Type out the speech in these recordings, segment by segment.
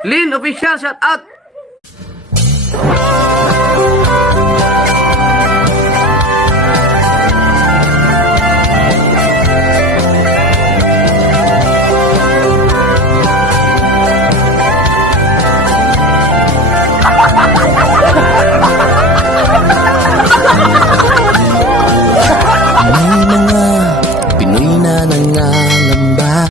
Lin Official, shout out! May mga Pinoy na nangangamba.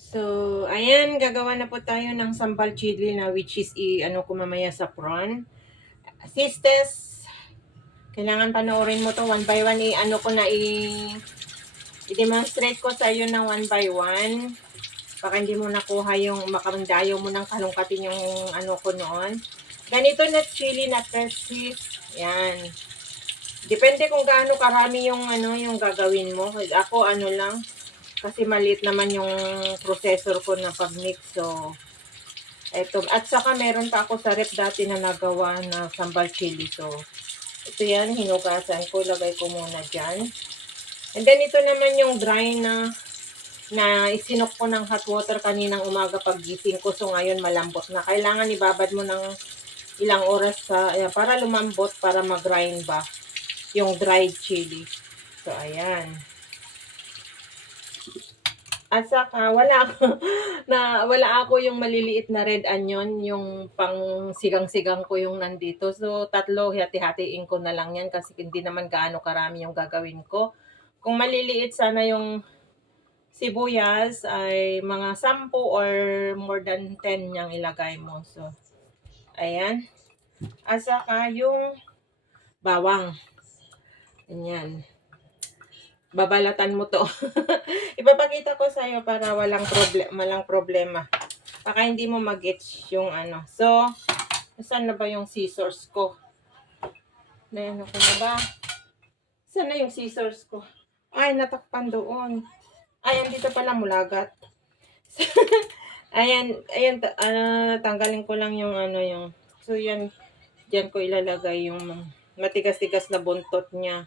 So, ayan, gagawa na po tayo ng sambal chili na which is ano ko mamaya sa prawn. Sisters, kailangan panoorin mo to one by one. Ano ko na i-demonstrate ko sa iyo ng one by one. Baka hindi mo nakuha yung makamandayo mo ng kalungkatin yung ano ko noon. Ganito na chili na persis. Yan. Depende kung gaano karami yung ano yung gagawin mo. Ako ano lang kasi maliit naman yung processor ko na pag-mix. So eto, at saka meron pa ako sa rep dati na nagawa na sambal chili. So ito yan, hinugasan ko, lagay ko muna diyan. And then ito naman yung dry na isinok ko ng hot water kaninang umaga paggising ko. So ngayon malambot na. Kailangan ibabad mo ng ilang oras para lumambot, para mag-grind ba yung dried chili. So ayan. At saka wala ako yung maliliit na red onion, yung pang sigang-sigang ko yung nandito. So tatlo hati-hatiin ko na lang yan kasi hindi naman gaano karami yung gagawin ko. Kung maliliit sana yung sibuyas ay mga 10 or more than 10 yung ilagay mo. So ayan. At saka yung bawang. Ganyan. Babalatan mo to. Ipapakita ko sa iyo para walang problema. Baka hindi mo mag-gets yung ano. So, saan na ba yung scissors ko? Nayan ako na ba? Saan na yung scissors ko? Ay, natakpan doon. Ay, andito pala mulagat. ayan, tanggalin ko lang yung ano yung. So, yan. Diyan ko ilalagay yung matigas-tigas na buntot niya.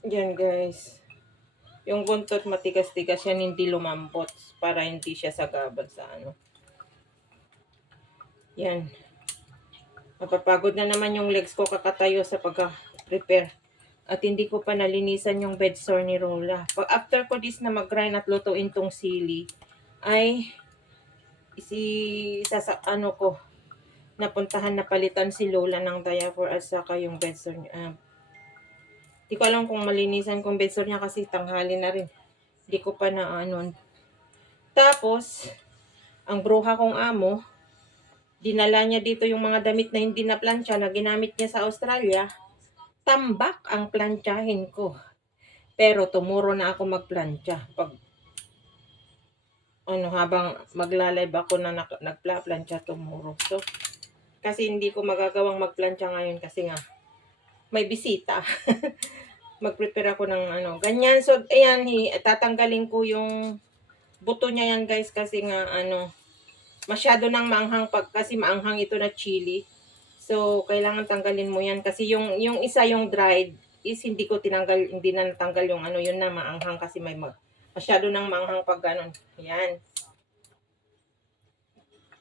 Yan guys. Yung buntot matigas-tigas yan, hindi lumambot para hindi siya sagabal sa ano. Yan. Mapapagod na naman yung legs ko kakatayo sa pag-prepare. At hindi ko pa nalinisan yung bedsore ni Rola. Pag after ko this na mag-grind at lutuin tong sili, ay ano ko, napuntahan na palitan si Lola ng diaper at saka yung bedsore niya. Hindi ko alam kung malinisan kong bedsore niya kasi tanghali na rin. Hindi ko pa na ano. Tapos, ang bruha kong amo, dinala niya dito yung mga damit na hindi na plancha na ginamit niya sa Australia. Tambak ang plantsahin ko. Pero tumuro na ako magplantsa. Pag habang magla-live ako na nagpla-plancha, tumuro. So, kasi hindi ko magagawang magplantsa ngayon kasi nga may bisita. Mag-prepare ako ng ano, ganyan. So, ayan, tatanggalin ko yung buto niya yan guys kasi nga ano, masyado nang maanghang kasi maanghang ito na chili. So, kailangan tanggalin mo yan kasi yung isa yung dried is hindi na natanggal yung ano, yun na maanghang kasi masyado nang maanghang pag ganun. Ayan.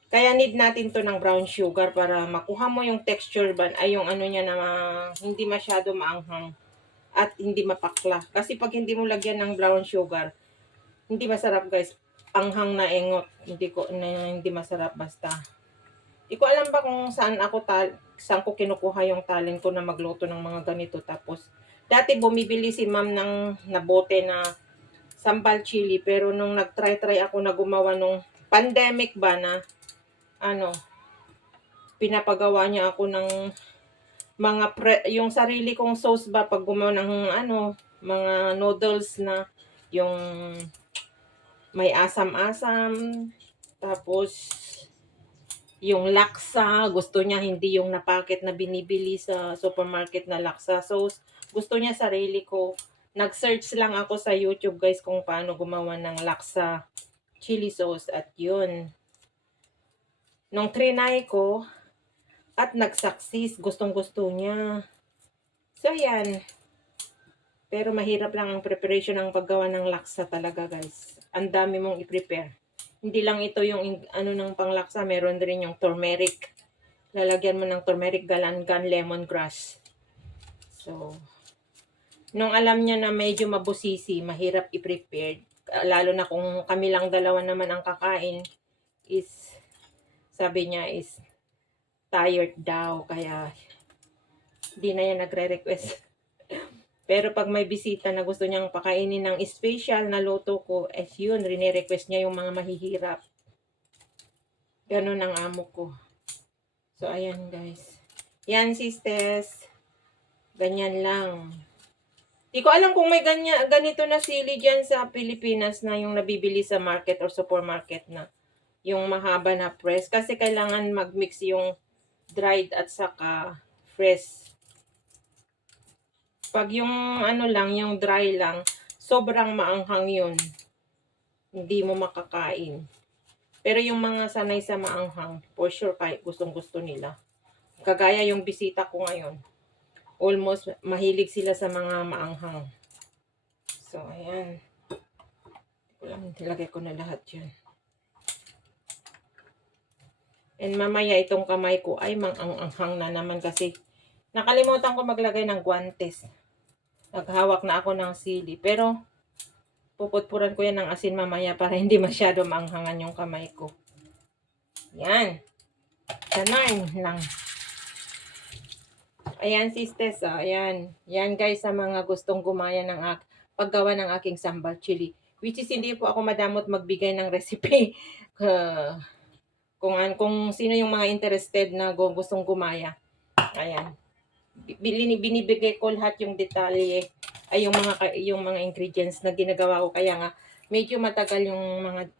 Kaya need natin to ng brown sugar para makuha mo yung texture ba, ay yung ano niya na hindi masyado maanghang at hindi mapakla. Kasi pag hindi mo lagyan ng brown sugar, hindi masarap guys. Anghang na engot. Hindi masarap basta. Hindi ko alam ba kung saan ko kinukuha yung talent ko na magluto ng mga ganito. Tapos, dati bumibili si ma'am ng nabote na sambal chili. Pero nung nag-try ako na gumawa nung pandemic ba na ano, pinapagawa niya ako ng yung sarili kong sauce ba pag gumawa ng ano, mga noodles na yung may asam-asam, tapos yung laksa, gusto niya hindi yung napakit na binibili sa supermarket na laksa sauce. Gusto niya sarili ko. Nag-search lang ako sa YouTube guys kung paano gumawa ng laksa chili sauce at yun. Nung trinay ko, at nagsaksis, gustong-gusto niya. So, yan. Pero mahirap lang ang preparation ng paggawa ng laksa talaga, guys. Ang dami mong i-prepare. Hindi lang ito yung ano ng panglaksa, meron din yung turmeric. Lalagyan mo ng turmeric, galangan, lemongrass. So, nung alam niya na medyo mabusisi, mahirap i-prepare, lalo na kung kami lang dalawa naman ang kakain, is, sabi niya is, tired daw, kaya, di na yan nagre-request. Pero pag may bisita na gusto niyang pakainin ng special na luto ko, yun, rine-request niya yung mga mahihirap. Ganun ang amo ko. So, ayan guys. Yan, sisters. Ganyan lang. Di ko alam kung may ganito na sili dyan sa Pilipinas na yung nabibili sa market or supermarket na. Yung mahaba na press. Kasi kailangan mag-mix yung dried at saka fresh. Pag yung ano lang, yung dry lang, sobrang maanghang yun. Hindi mo makakain. Pero yung mga sanay sa maanghang, for sure, kahit gustong-gusto nila. Kagaya yung bisita ko ngayon. Almost mahilig sila sa mga maanghang. So, ayan. Nilagay ko na lahat yan. And mamaya itong kamay ko ay mang-anghang na naman kasi nakalimutan ko maglagay ng guantes. Naghawak na ako ng sili. Pero, puputpuran ko yan ng asin mamaya para hindi masyado maanghangan yung kamay ko. Yan. Ganun lang. Ayan, sisters. Ayan. Yan, guys, sa mga gustong gumaya ng paggawa ng aking sambal chili. Which is, hindi po ako madamot magbigay ng recipe. Kung sino yung mga interested na gustong gumaya. Ayan. Binibigay ko lahat yung detalye ay yung mga ingredients na ginagawa ko, kaya nga medyo matagal yung mga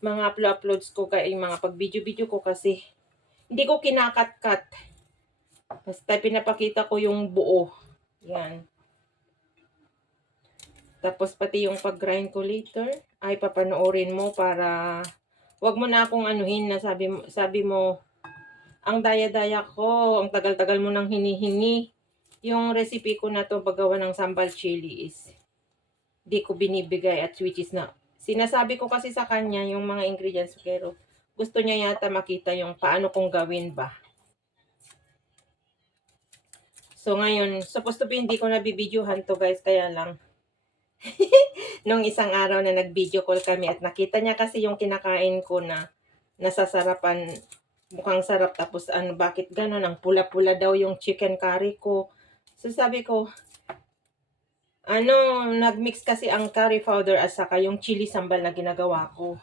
mga uploads ko, kaya yung mga pag video ko kasi hindi ko kinakat-cut, basta pinapakita ko yung buo. Yan. Tapos pati yung pag-grind ko later ay papanoorin mo para wag mo na akong anuhin na sabi mo ang daya-daya ko, ang tagal-tagal mo nang hinihingi. Yung recipe ko na to paggawa ng sambal chili is di ko binibigay, at which is na sinasabi ko kasi sa kanya yung mga ingredients, pero gusto niya yata makita yung paano kong gawin ba. So ngayon, supposed to be hindi ko nabibidyohan to guys, kaya lang nung isang araw na nag-video call kami at nakita niya kasi yung kinakain ko na nasasarapan, mukhang sarap, tapos bakit gano'n, ang pula-pula daw yung chicken curry ko. So sabi ko, nagmix kasi ang curry powder at saka yung chili sambal na ginagawa ko.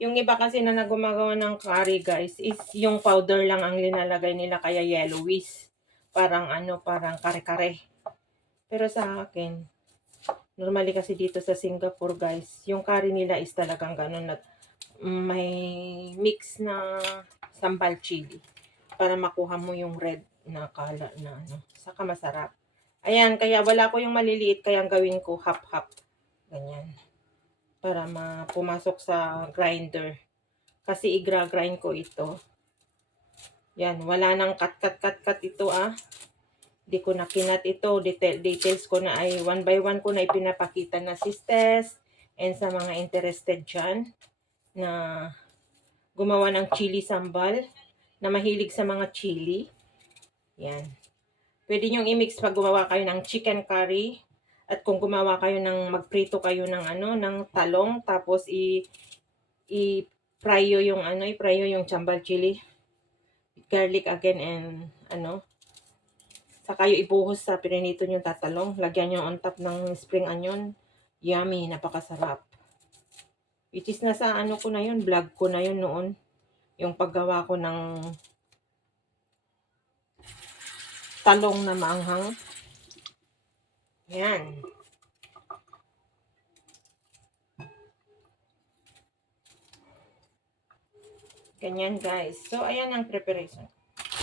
Yung iba kasi na nagumagawa ng curry guys, is yung powder lang ang linalagay nila, kaya yellowish. Parang parang kare-kare. Pero sa akin, normally kasi dito sa Singapore guys, yung curry nila is talagang gano'n, may mix na sambal chili para makuha mo yung red na kala na saka masarap. Ayan, kaya wala ko yung maliliit, kaya gawin ko half-half. Ganyan. Para pumasok sa grinder. Kasi i-grind ko ito. Yan, wala nang cut ito Di ko na kinat ito. Details ko na ay one by one ko na ipinapakita na sisters and sa mga interested dyan na gumawa ng chili sambal, na mahilig sa mga chili. Yan. Pwede nyo i-mix pag gumawa kayo ng chicken curry, at kung gumawa kayo magprito kayo ng ng talong, tapos i-fry yung sambal chili, garlic again, and saka yung ibuhos sa pininito nyo tatalong, lagyan nyo on top ng spring onion. Yummy, napakasarap. Which is nasa ko na yun, vlog ko na yun noon, yung paggawa ko ng talong na maanghang. Yan. Ganyan guys. So, ayan ang preparation.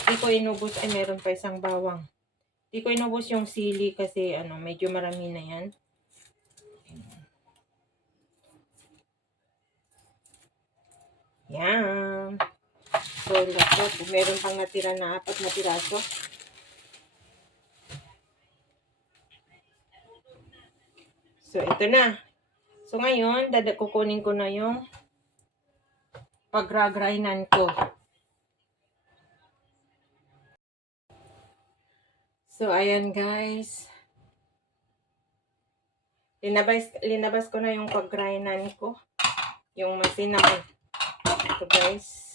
Di ko inubos, ay meron pa isang bawang. Di ko inubos yung sili kasi medyo marami na yan. Yan. So, meron pang natira na 4 na piraso. So, ito na. So, ngayon, kukunin ko na yung pagra-grindan ko. So, ayan guys. Linabas ko na yung paggrindan ko. Yung machine na ito guys.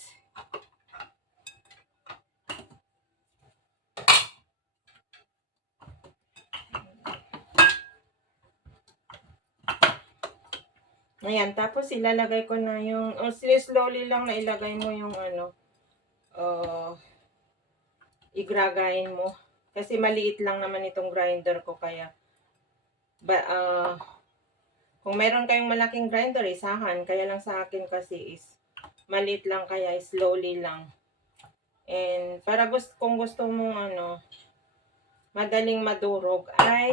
Ayan, tapos ilalagay ko na yung, slowly lang na ilagay mo yung igragayin mo. Kasi maliit lang naman itong grinder ko, kaya, kung meron kayong malaking grinder, isahan. Kaya lang sa akin kasi is, maliit lang, kaya slowly lang. And, para kung gusto mong madaling madurog, ay,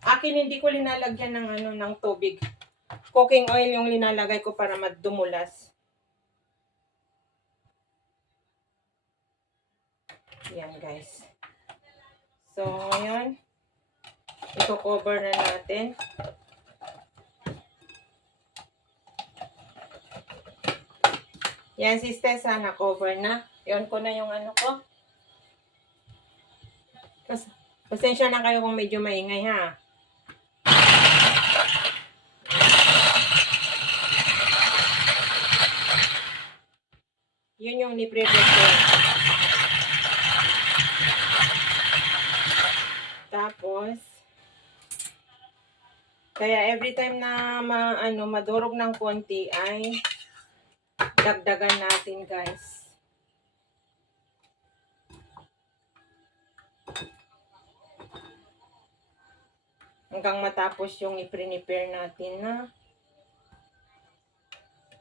akin hindi ko linalagyan ng tubig. Cooking oil yung linalagay ko para madumulas. Yan guys. So, ngayon, i-cover na natin. Yan, sister, sana cover na. Yun ko na yung ko. Pasensya na kayo kung medyo maingay, ha. Yun yung ni-prepare ko. Tapos, kaya every time na madurog ng konti ay dagdagan natin, guys. Hanggang matapos yung i-prepare natin na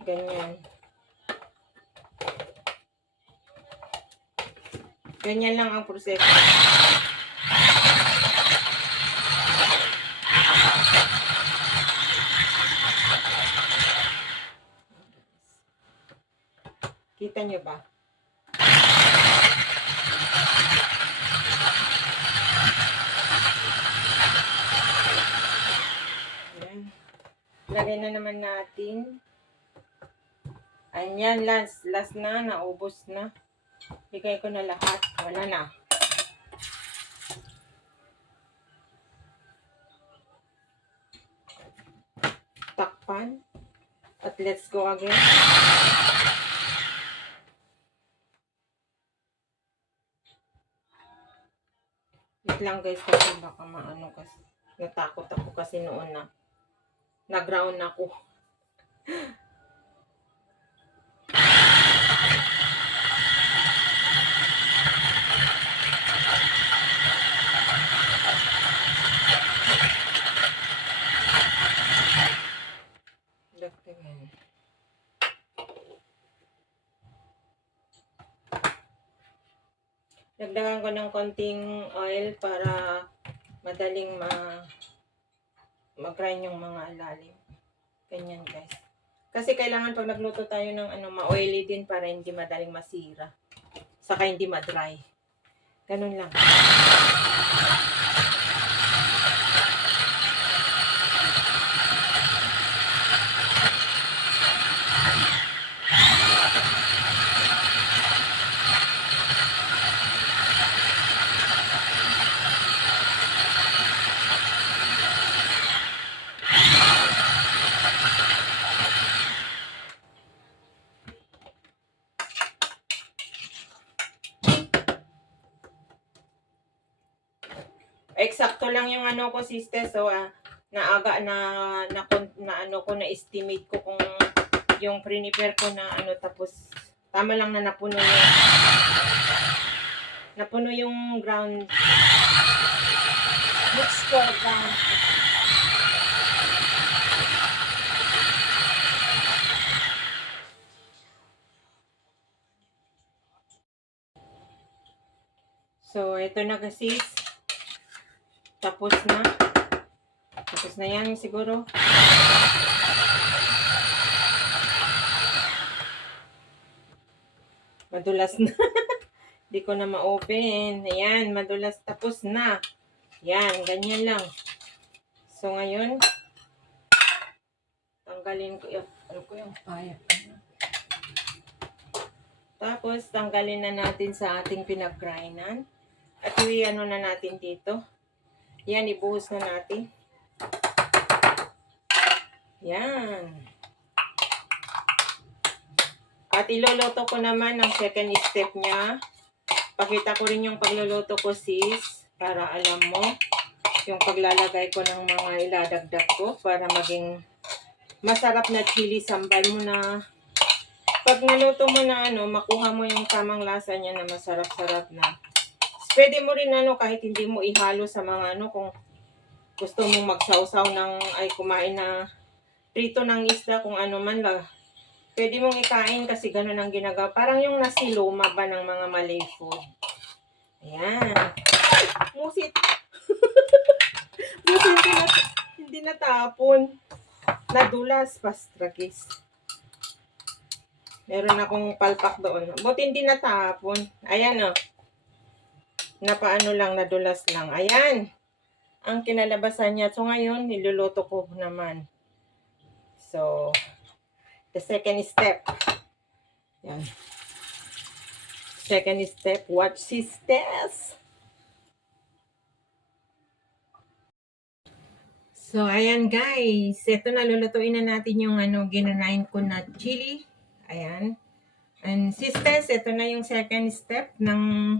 ganyan. Ganyan lang ang proseso. Kita nyo ba? Ayan. Lagay na naman natin. Ayan, last na, naubos na. Bigay ko na lahat. Wala na. Takpan. At let's go again. Wait lang guys, kasi baka kasi natakot ako kasi noon na nag-ground ako. Dagdagan ko ng konting oil para madaling mag-grind yung mga lalim. Ganyan guys. Kasi kailangan pag nagluto tayo ng ma-oily din para hindi madaling masira. Saka hindi ma-dry. Ganun lang. Eksakto lang yung ko sister, so naaga na estimate ko kung yung prepare ko na tapos tama lang na napuno yung ground mixture ground. So ito na kasi tapos na yan siguro. Madulas na. Hindi ko na ma-open. Ayan, madulas. Tapos na. Yan, ganyan lang. So, ngayon, tanggalin ko yung paya. Tapos, tanggalin na natin sa ating pinag-grindan. At ano na natin dito. Yan, ibuhos na natin. Yan. At iloloto ko naman ang second step niya. Pakita ko rin yung pagluluto ko, sis. Para alam mo yung paglalagay ko ng mga iladagdag ko. Para maging masarap na chili sambal mo na. Pag naluto mo na makuha mo yung tamang lasa niya na masarap-sarap na. Pwede mo rin kahit hindi mo ihalo sa mga kung gusto mong magsawsaw kumain na prito ng isda, kung ano man lang. Pwede mong ikain kasi ganun ang ginagawa. Parang yung nasiloma ba ng mga Malay food. Ayan. Musit. Musit hindi natapon. Nadulas, pastragis. Meron akong palpak doon. Buti hindi natapon. Ayan o. Napaano lang, nadulas lang. Ayan. Ang kinalabasan niya. So ngayon, niluluto ko naman. So, the second step. Yan. Second step, watch sisters. So, ayan guys. Ito na, lulutuin na natin yung ginanain ko na chili. Ayan. And sisters, ito na yung second step ng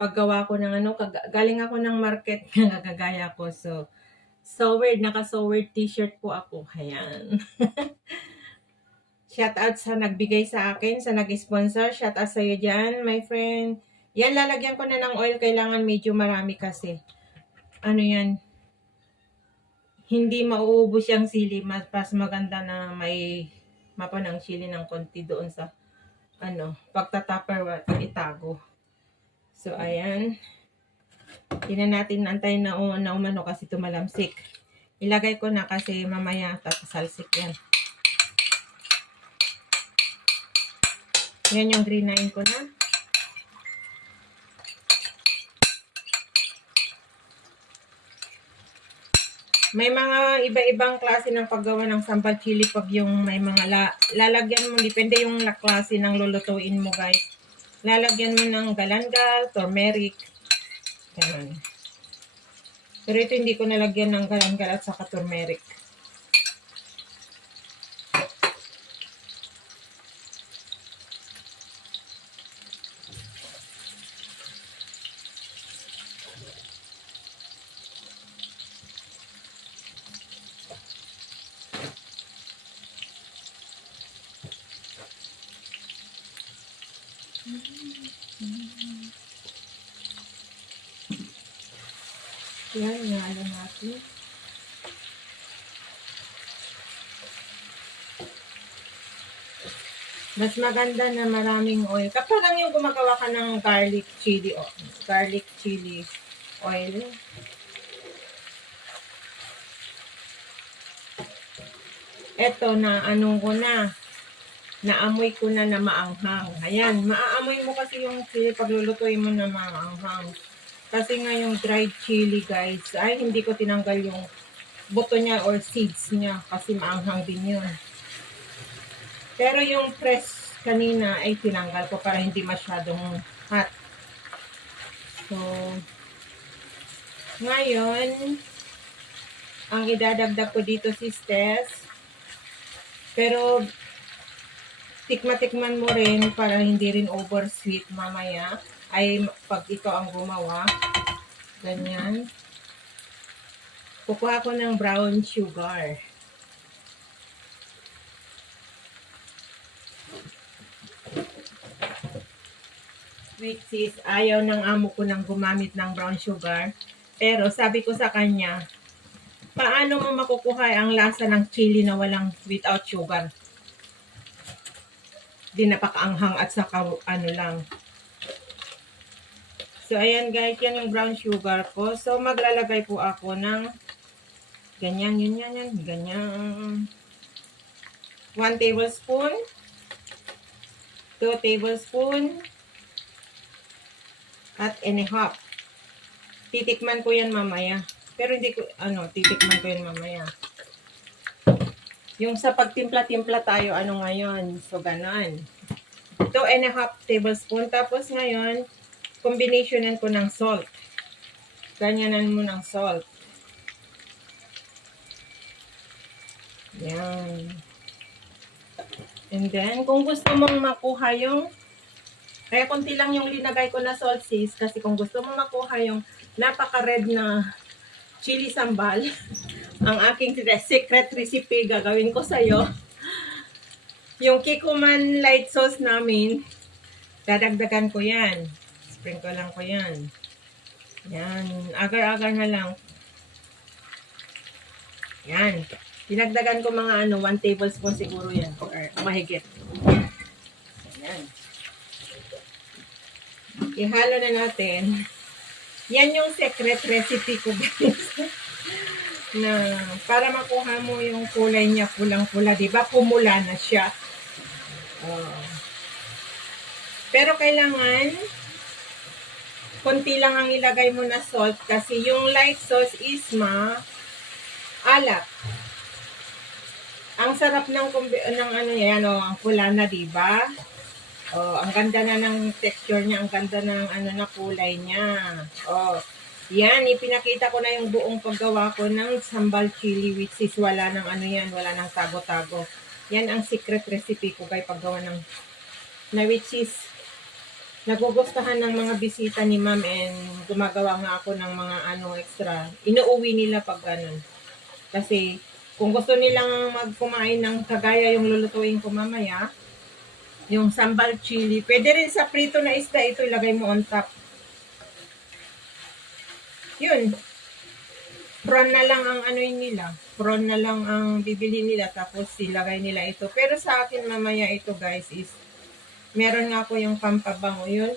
paggawa ko ng galing ako ng market na gagaya ko. So, naka-sewed t-shirt po ako. Ayan. Shout out sa nagbigay sa akin, sa nag-sponsor. Shout out sa'yo dyan, my friend. Yan, lalagyan ko na ng oil. Kailangan medyo marami kasi. Yan. Hindi mauubos yung sili. Mas maganda na may mapa ng sili ng konti doon sa pagtatupper at itago. So, ayan. Hindi na natin antayin na umano kasi tumalamsik. Ilagay ko na kasi mamaya tatasalsik yan. Yan yung grinain ko na. May mga iba-ibang klase ng paggawa ng sambal chili pag yung may mga lalagyan mo, depende yung klase ng lulutuin mo guys. Lalagyan mo ng galangal, turmeric, ganun. Pero ito hindi ko nalagyan ng galangal at saka turmeric. Yan, inaalam natin. Mas maganda na maraming oil. Kapag lang yung gumagawa ka ng garlic chili oil. Eto na naamoy ko na maanghang. Ayan, maaamoy mo kasi yung chili paglulutuin mo na maanghang. Kasi nga yung dried chili guys, ay hindi ko tinanggal yung buto niya or seeds niya kasi maanghang din yun. Pero yung fresh kanina ay tinanggal ko para hindi masyadong hot. So, ngayon, ang idadagdag ko dito sisters, pero tikman mo rin para hindi rin over sweet mamaya. Ay pag ito ang gumawa. Ganyan. Kukuha ko ng brown sugar. Which is, ayaw ng amo ko nang gumamit ng brown sugar. Pero sabi ko sa kanya, paano mo makukuha ang lasa ng chili na without sugar? Di napakaanghang at saka lang. So, ayan guys, yan yung brown sugar ko. So, maglalagay po ako ng ganyan. 1 tablespoon, 2 tablespoon, at and a half. Titikman ko yan mamaya. Pero hindi ko, titikman ko yun mamaya. Yung sa pagtimpla-timpla tayo, ngayon? So, ganon. 2.5 tablespoon. Tapos ngayon, combinationan ko ng salt. Ganyanan mo ng salt. Yan. And then, kung gusto mong makuha yung, kaya konti lang yung linagay ko na salt sis, kasi kung gusto mong makuha yung napaka-red na chili sambal, ang aking secret recipe gagawin ko sa'yo. Yung Kikkoman light sauce namin, dadagdagan ko yan. Sprinkle lang ko yan. Yan. Agar-agar na lang. Yan. Dinagdagan ko mga 1 tablespoon siguro yan. Or mahigit. Yan. Ihalo na natin. Yan yung secret recipe ko guys. Na para makuha mo yung kulay niya pulang-pula. Diba? Pumula na siya. Pero kailangan konti lang ang ilagay mo na salt kasi yung light sauce is alat. Ang sarap ng yan ang pula na, diba? Ang ganda na ng texture niya, ang ganda ng na kulay niya. Yan, ipinakita ko na yung buong paggawa ko ng sambal chili which is wala ng wala ng tago-tago. Yan ang secret recipe ko kay paggawa ng which is nagugustuhan ng mga bisita ni ma'am and gumagawa nga ako ng mga extra. Inuuwi nila pag Kasi kung gusto nilang magkumain ng kagaya yung lulutuin ko mamaya, yung sambal chili, pwede rin sa prito na isda ito ilagay mo on top. Yun. Prawn na lang ang nila. Prawn na lang ang bibili nila tapos ilagay nila ito. Pero sa akin mamaya ito guys is meron nga ako yung pampabango yun.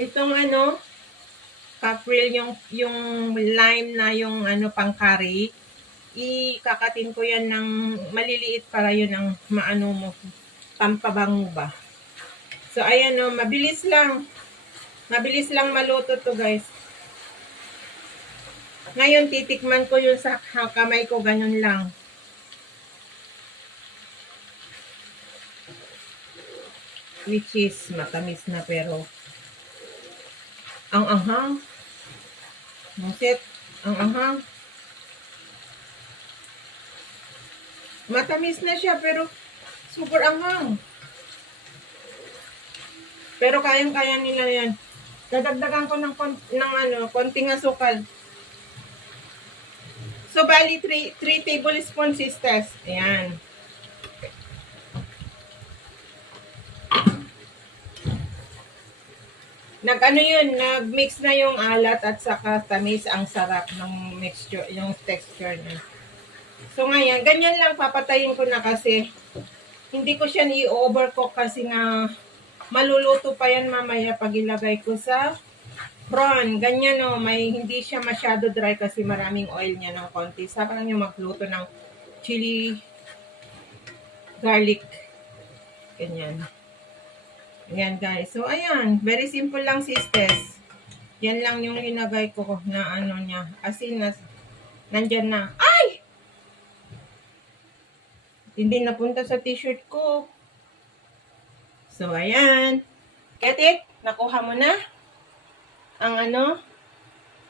Itong kapril yung lime na yung pang curry, ikakatin ko yan ng maliliit para yun ang mo, pampabango ba. So ayan mabilis lang maluto to guys. Ngayon titikman ko yung sa kamay ko, ganun lang. Which is matamis na pero ang anghang. Musit, ang anghang. Matamis na siya pero super anghang. Pero kayang-kaya nila yan. Dadagdagan ko ng konting asukal. So bali 3 tablespoons sisters. Ayan. Nag-mix na yung alat at saka tamis, ang sarap ng mixture, yung texture niya. So ngayon, ganyan lang papatayin ko na kasi hindi ko siya i-overcook kasi nga maluluto pa yan mamaya pag ilagay ko sa prawn. Ganyan may hindi siya masyado dry kasi maraming oil niya ng konti. Saka lang yung magluto ng chili garlic. Ganyan. Ayan guys. So ayan, very simple lang sisters. Yan lang yung linagay ko na niya. Asin na nandyan na. Ay! Hindi napunta sa t-shirt ko. So ayan. Get it? Nakuha mo na? Ang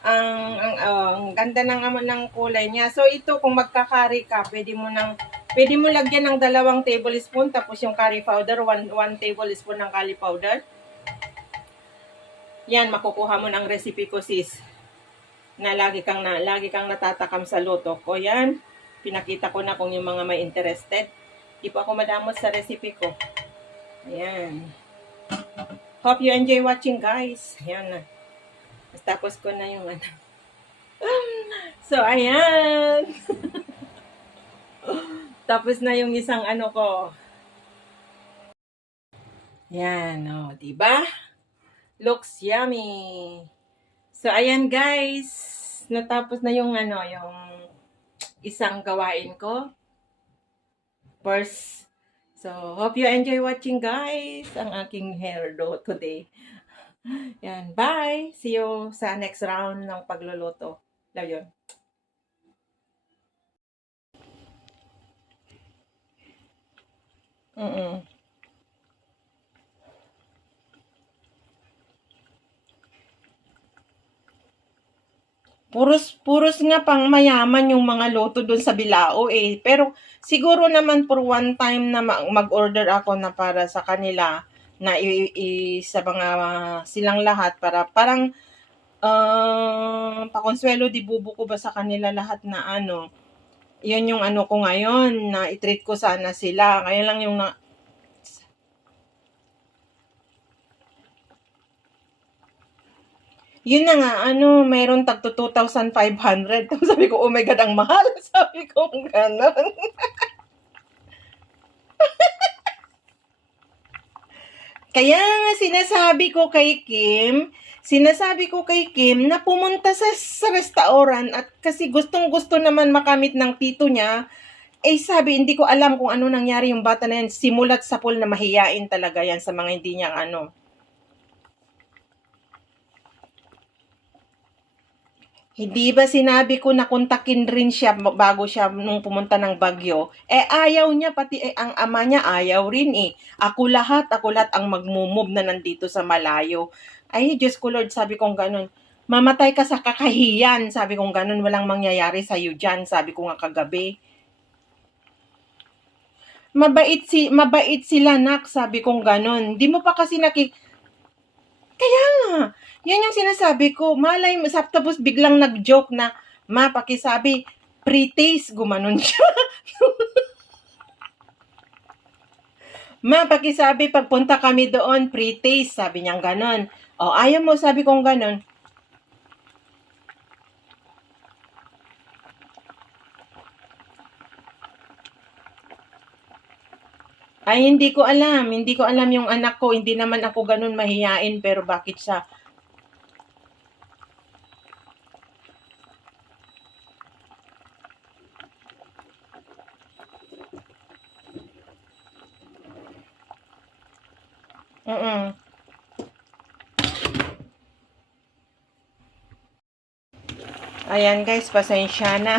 ang ganda ng kulay niya. So ito kung magkakari ka, pwede mo lagyan ng 2 tablespoon tapos yung curry powder, 1 tablespoon ng curry powder. Yan, makukuha mo ng recipe ko sis. Na lagi kang natatakam sa luto ko. Yan, pinakita ko na kung yung mga may interested. Di pa ako madamot sa recipe ko. Ayan. Hope you enjoy watching guys. Ayan na. Tapos ko na yung So, ayan. Tapos na yung isang ko. Yan, diba? Looks yummy. So, ayan guys. Natapos na yung yung isang gawain ko. First. So, hope you enjoy watching guys ang aking hair do today. Yan, bye! See you sa next round ng pagluluto. Love you. Mm. Puros nga pang mayaman yung mga loto dun sa Bilao eh. Pero siguro naman for one time na mag-order ako na para sa kanila na sa mga silang lahat para parang pakonsuelo di bubo ko ba sa kanila lahat na ano. Yun yung ano ko ngayon na i-treat ko sana sila. Kaya lang yung yun na nga, ano, mayroon tagto 2,500. Tapos sabi ko, oh my God, ang mahal. Sabi ko, gano'n. Kaya nga sinasabi ko kay Kim na pumunta sa restaurant at kasi gustong-gusto naman makamit ng tito niya. Eh sabi, hindi ko alam kung ano nangyari yung bata na yan. Simulat sa pool na mahiyain talaga yan sa mga hindi niyang ano. Hindi ba sinabi ko na kontakin rin siya bago siya nung pumunta ng Bagyo? Eh ayaw niya, pati ang ama niya ayaw rin eh. Ako lahat ang magmumove na nandito sa malayo. Ay, Diyos ko Lord, sabi kong ganun. Mamatay ka sa kakahiyan, sabi kong ganun, walang mangyayari sa'yo dyan, sabi ko nga kagabi. Mabait sila nak, sabi kong ganun. Di mo pa kasi kaya nga, yan yung sinasabi ko. Malay mo, tapos biglang nag-joke na, ma, pakisabi, pre-taste, gumanon siya. Ma, pakisabi, pagpunta kami doon, pre-taste, sabi niyang ganon. O, ayaw mo, sabi kong ganon. Ay, hindi ko alam. Hindi ko alam yung anak ko. Hindi naman ako ganun mahiyain, pero bakit siya? Mm. Ayan guys, pasensya na.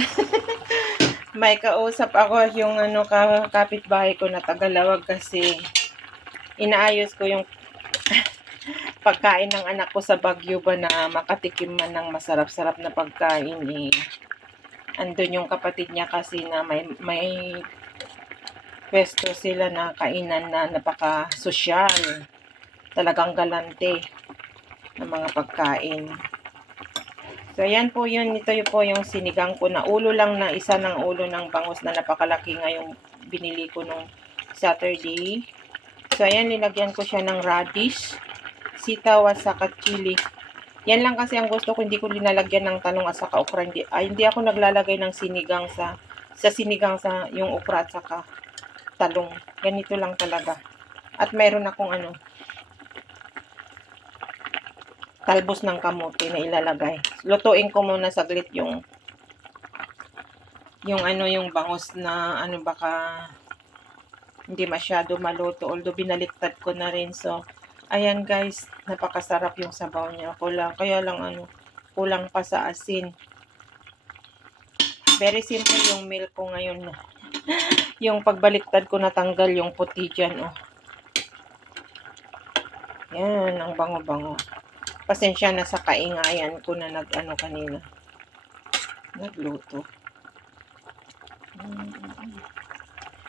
May kausap ako yung ano kapitbahay ko na Tagalawag kasi inaayos ko yung pagkain ng anak ko sa Baguio ba na makatikim man ng masarap-sarap na pagkain eh. Andun yung kapatid niya kasi na may pwesto sila na kainan na napaka-sosyal. Talagang galante ng mga pagkain. So, yan po yun. Ito po yung sinigang ko na ulo lang na isa ng ulo ng bangus na napakalaki ngayong binili ko nung Saturday. So, ayan, nilagyan ko siya ng radish, sitaw at saka chili. Yan lang kasi ang gusto ko, hindi ko linalagyan ng talong at saka okra. Hindi ako naglalagay ng sinigang sa sinigang sa yung okra at saka talong. Ganito lang talaga. At meron akong ano, talbos ng kamote na ilalagay. Lutuin ko muna saglit yung ano yung bangus na ano baka hindi masyado maluto. Although binaliktad ko na rin. So, ayan guys, napakasarap yung sabaw niya. Kaya lang ano, kulang pa sa asin. Very simple yung meal ko ngayon. Yung pagbaliktad ko natanggal yung puti dyan. Oh. Yan, ang bango-bango. Pasensya na sa kaingayan ko na nag-ano kanina. Nagluto.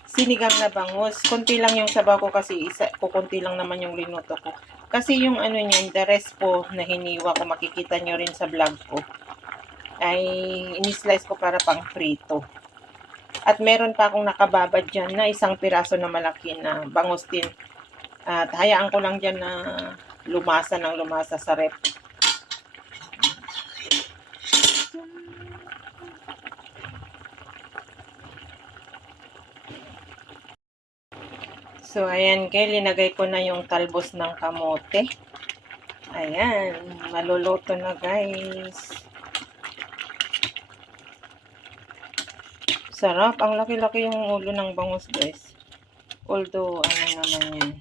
Sinigang na bangus. Konti lang yung sabaw ko kasi kukunti lang naman yung linuto ko. Kasi yung ano niyan, the rest po na hiniwa ko, makikita nyo rin sa vlog ko, ay ini-slice ko para pang prito. At meron pa akong nakababad dyan na isang piraso na malaki na bangus din. At hayaan ko lang dyan na lumasa ng lumasa sa rep. So, ayan guys, linagay ko na yung talbos ng kamote. Ayan, maluluto na guys. Sarap, ang laki-laki yung ulo ng bangus guys. Although, ano naman yan.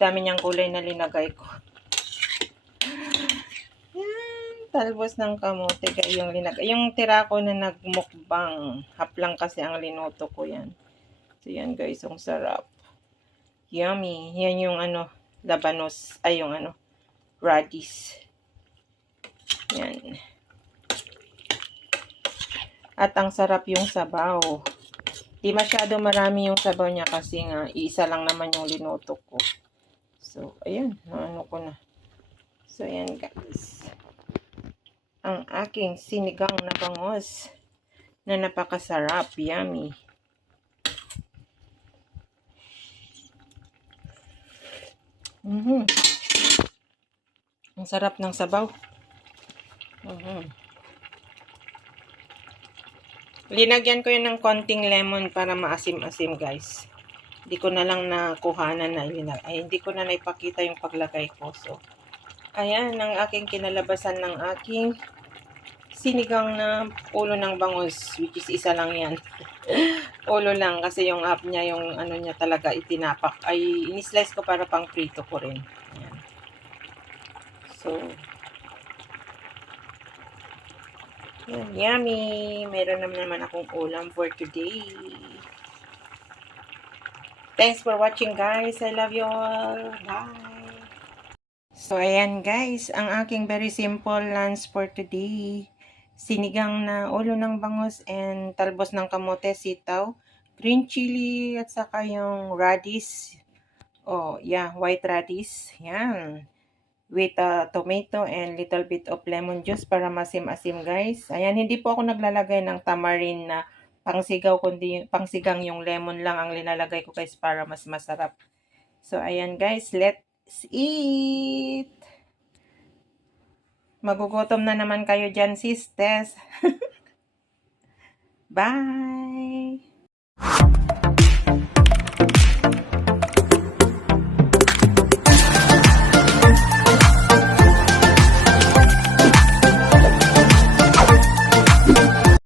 Dami niyang kulay na linagay ko. Talbos ng kamote guys, yung yung tira ko na nagmukbang. Haplang kasi ang linuto ko yan. So yan guys, ang sarap. Yummy. Yan yung ano, labanos, ay yung ano, radish. Yan. At ang sarap yung sabaw. Di masyado marami yung sabaw niya kasi nga, isa lang naman yung linuto ko. So, ayan, ano ko na. So, ayan guys. Ang aking sinigang na bangos na napakasarap. Yummy. Ang sarap ng sabaw. Linagyan ko yun ng konting lemon para maasim-asim guys. Hindi ko na lang nakuhanan na ay hindi ko na naipakita yung paglagay ko. So, ayan ang aking kinalabasan ng aking sinigang na ulo ng bangus, which is isa lang yan. Ulo lang kasi yung up niya, yung ano niya talaga itinapak. Ay, inislice ko para pang prito ko rin. Ayan. So, yan, yummy. Meron naman akong ulam for today. Thanks for watching guys. I love you all. Bye. So, ayan guys, ang aking very simple lunch for today. Sinigang na ulo ng bangus and talbos ng kamote, sitaw, green chili, at saka yung radish. Oh, yeah, white radish. Yan. With tomato and little bit of lemon juice para masim-asim guys. Ayan, hindi po ako naglalagay ng tamarind na pangsigaw, kundi pangsigang yung lemon lang ang linalagay ko guys para mas masarap. So, ayan guys, let's eat! Magugutom na naman kayo dyan, sisters. Bye!